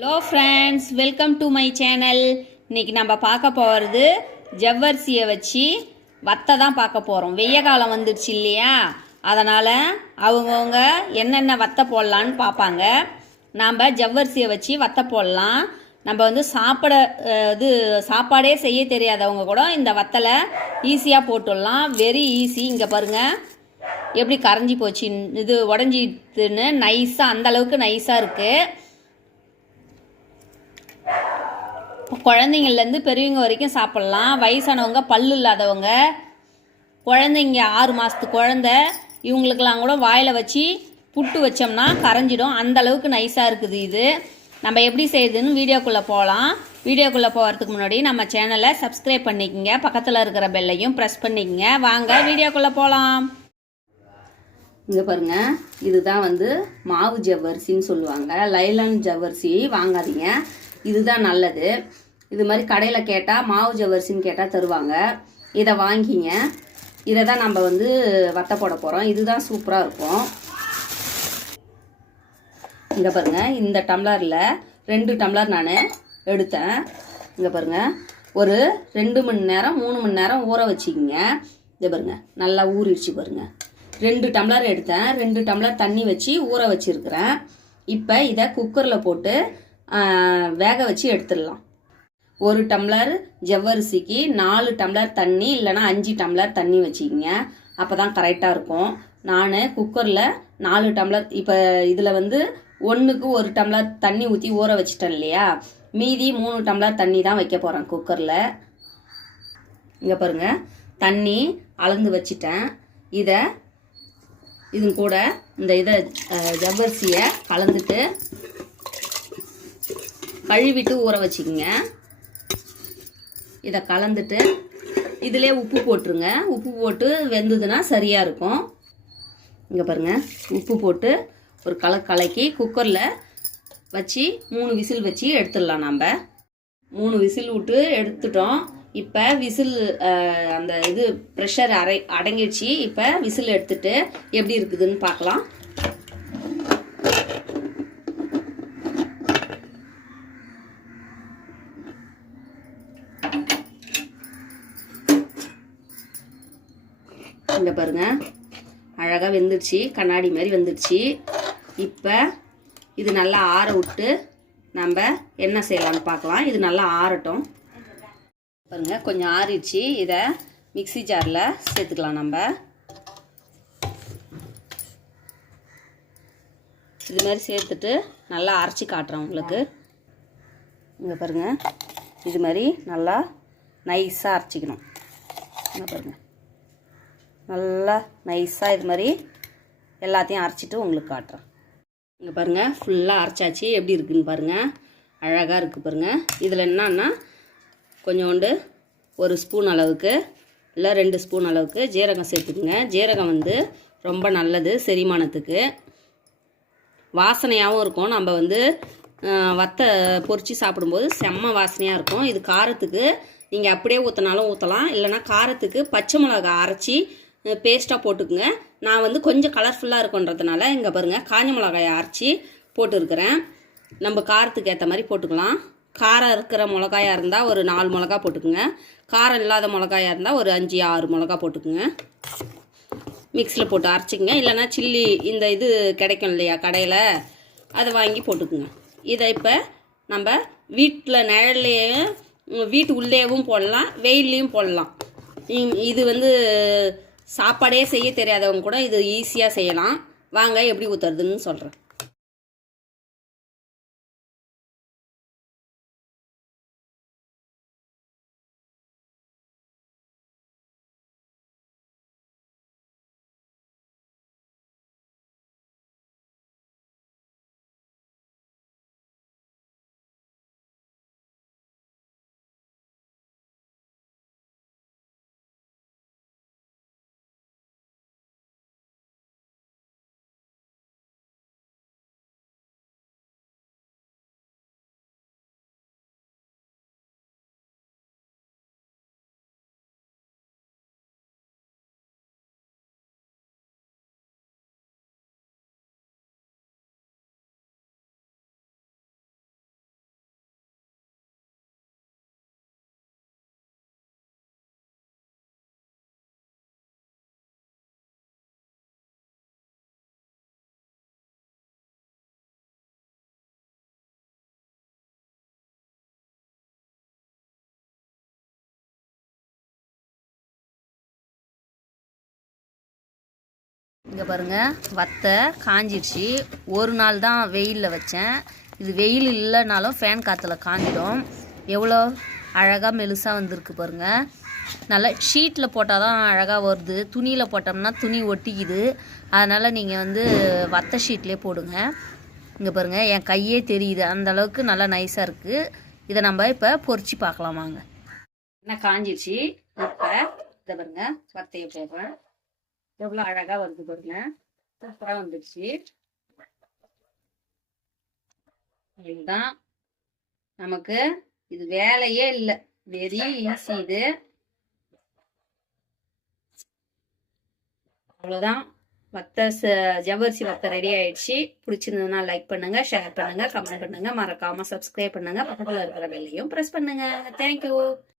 Hello friends, welcome to my channel. இன்றைக்கி நம்ம பார்க்க போகிறது ஜவ்வரிசியை வச்சு வத்தை தான் பார்க்க போகிறோம். வெய்ய காலம் வந்துடுச்சு இல்லையா, அதனால் அவங்கவுங்க என்னென்ன வத்தை போடலான்னு பார்ப்பாங்க. நாம் ஜவ்வரிசியை வச்சு வத்தை போடலாம். நம்ம வந்து சாப்பாடே செய்ய தெரியாதவங்க கூட இந்த வத்தலை ஈஸியாக போட்டுடலாம். Very easy. இங்கே பாருங்கள் எப்படி கரைஞ்சி போச்சு, இது உடஞ்சிட்டுன்னு நைஸாக, அந்தளவுக்கு நைஸாக இருக்குது. குழந்தைங்கள்லேருந்து பெரியவங்க வரைக்கும் சாப்பிட்லாம். வயசானவங்க, பல்லு இல்லாதவங்க, குழந்தைங்க 6 மாதத்து குழந்த, இவங்களுக்கெல்லாம் கூட வாயில் வச்சு புட்டு வச்சோம்னா கரைஞ்சிடும். அந்தளவுக்கு நைஸாக இருக்குது. இது நம்ம எப்படி செய்யுதுன்னு வீடியோக்குள்ளே போகலாம். வீடியோக்குள்ளே போகிறதுக்கு முன்னாடி நம்ம சேனலை சப்ஸ்கிரைப் பண்ணிக்கோங்க, பக்கத்தில் இருக்கிற பெல்லையும் ப்ரெஸ் பண்ணிக்கோங்க. வாங்க வீடியோக்குள்ளே போகலாம். இங்கே பாருங்கள், இதுதான் வந்து மாவு ஜவ்வரிசின்னு சொல்லுவாங்க. லைலான் ஜவ்வரிசி வாங்காதீங்க, இதுதான் நல்லது. இது மாதிரி கடையில் கேட்டால் மாவு ஜவ்வரிசின்னு கேட்டால் தருவாங்க. இதை வாங்கிங்க. இதை தான் நம்ம வந்து வத்தை போட போகிறோம். இதுதான் சூப்பராக இருக்கும். இங்கே பாருங்கள், இந்த டம்ளரில் 2 டம்ளர் நான் எடுத்தேன். இங்கே பாருங்கள், ஒரு 2 மணி நேரம் 3 மணி நேரம் ஊற வச்சுக்கிங்க. இங்கே பாருங்கள், நல்லா ஊறிடுச்சு பாருங்கள். 2 டம்ளர் எடுத்தேன். 2 டம்ளர் தண்ணி வச்சு ஊற வச்சுருக்கிறேன். இப்போ இதை குக்கரில் போட்டு வேக வச்சு எடுத்துடலாம். 1 டம்ளர் ஜவ்வரிசிக்கு 4 டம்ளர் தண்ணி, இல்லைனா 5 டம்ளர் தண்ணி வச்சுக்கிங்க. அப்போ தான் கரெக்டாக இருக்கும். நான் குக்கரில் 4 டம்ளர், இப்போ இதில் வந்து 1க்கு 1 டம்ளர் தண்ணி ஊற்றி ஊற வச்சிட்டேன் இல்லையா, மீதி 3 டம்ளர் தண்ணி தான் வைக்க போகிறேன் குக்கரில். இங்கே பாருங்கள், தண்ணி அளந்து வச்சிட்டேன். இது கூட இதை ஜவ்வரிசியை கலந்துட்டு கழுவிட்டு ஊற வச்சுக்கிங்க. இதை கலந்துட்டு இதிலே உப்பு போட்டுருங்க. உப்பு போட்டு வெந்ததுன்னா சரியாக இருக்கும். இங்கே பாருங்கள், உப்பு போட்டு ஒரு கலக்கி குக்கரில் வச்சு 3 விசில் வச்சு எடுத்துடலாம். நம்ம 3 விசில் விட்டு எடுத்துட்டோம். இப்போ விசில் அந்த ப்ரெஷர் அடங்கிடுச்சு. இப்போ விசில் எடுத்துட்டு எப்படி இருக்குதுன்னு பார்க்கலாம். இங்கே பாருங்கள், அழகாக வெந்துடுச்சு, கண்ணாடி மாதிரி வெந்துடுச்சு. இப்போ இது நல்லா ஆற விட்டு நம்ம என்ன செய்யலாம்னு பார்க்கலாம். இது நல்லா ஆறட்டும். பாருங்கள், கொஞ்சம் ஆறிடுச்சு. இதை மிக்ஸி ஜாரில் சேர்த்துக்கலாம். நம்ம இது மாதிரி சேர்த்துட்டு நல்லா அரைச்சி காட்டுறோம் உங்களுக்கு. இங்கே பாருங்கள், இது மாதிரி நல்லா நைஸாக அரைச்சிக்கணும். இங்கே பாருங்கள், நல்லா நைஸாக இது மாதிரி எல்லாத்தையும் அரைச்சிட்டு உங்களுக்கு காட்டுறேன். இங்கே பாருங்கள், ஃபுல்லாக அரைச்சாச்சு. எப்படி இருக்குதுன்னு பாருங்கள், அழகாக இருக்குது பாருங்கள். இதில் என்னன்னா கொஞ்சோண்டு 1 ஸ்பூன் அளவுக்கு, இல்லை 2 ஸ்பூன் அளவுக்கு ஜீரகம் சேர்த்துக்குங்க. ஜீரகம் வந்து ரொம்ப நல்லது செரிமானத்துக்கு, வாசனையாகவும் இருக்கும். நம்ம வந்து வத்தை பொரித்து சாப்பிடும்போது செம்ம வாசனையாக இருக்கும். இது காரத்துக்கு நீங்கள் அப்படியே ஊற்றினாலும் ஊற்றலாம், இல்லைனா காரத்துக்கு பச்சை மிளகா அரைச்சி பேஸ்ட்டாக போட்டுக்குங்க. நான் வந்து கொஞ்சம் கலர்ஃபுல்லாக இருக்குன்றதுனால இங்கே பாருங்கள், காஞ்ச மிளகாயை அரைச்சி போட்டுருக்கிறேன். நம்ம காரத்துக்கு ஏற்ற மாதிரி போட்டுக்கலாம். காரம் இருக்கிற மிளகாயாக இருந்தால் ஒரு 4 மிளகா போட்டுக்குங்க. காரம் இல்லாத மிளகாயாக இருந்தால் ஒரு 5-6 மிளகா போட்டுக்குங்க. மிக்ஸியில் போட்டு அரைச்சிக்கங்க. இல்லைனா சில்லி இந்த கிடைக்கும் இல்லையா கடையில், அதை வாங்கி போட்டுக்குங்க. இதை இப்போ நம்ம வீட்டில் நிழல்லையும் வீட்டு உள்ளேயும் போடலாம், வெயில்லையும் போடலாம். இது வந்து சாப்பாடே செய்ய தெரியாதவங்க கூட இது ஈஸியாக செய்யலாம். வாங்க எப்படி ஊற்றுறதுன்னு சொல்கிறேன். இங்கே பாருங்கள், வத்தை காஞ்சிடுச்சு. ஒரு நாள் தான் வெயிலில் வச்சேன். இது வெயில் இல்லைனாலும் ஃபேன் காற்றுல காஞ்சிடும். எவ்வளோ அழகாக மெலுசாக வந்திருக்கு பாருங்கள். நல்லா ஷீட்டில் போட்டால் தான் அழகாக வருது. துணியில் போட்டோம்னா துணி ஒட்டிக்குது. அதனால் நீங்கள் வந்து வத்தை ஷீட்லேயே போடுங்க. இங்கே பாருங்கள், என் கையே தெரியுது, அந்தளவுக்கு நல்லா நைஸாக இருக்குது. இதை நம்ம இப்போ பொரிச்சு பார்க்கலாம் வாங்க. என்ன காஞ்சிடுச்சு. இப்போ இதை பாருங்க, வத்தையை போடுறேன். எவ்வளோ அழகாக வருது பாருங்க, சூப்பராக வந்துடுச்சு. இதுதான் நமக்கு, இது வேலையே இல்லை, வெரி ஈஸி இது. அவ்வளோதான், வத்தை ஜவ்வரிசி வத்தை ரெடி ஆயிடுச்சு. பிடிச்சிருந்ததுன்னா லைக் பண்ணுங்க, ஷேர் பண்ணுங்க, கமெண்ட் பண்ணுங்க, மறக்காம சப்ஸ்கிரைப் பண்ணுங்க, பக்கத்தில் இருக்கிற பெல்லையும் ப்ரெஸ் பண்ணுங்க. தேங்க்யூ.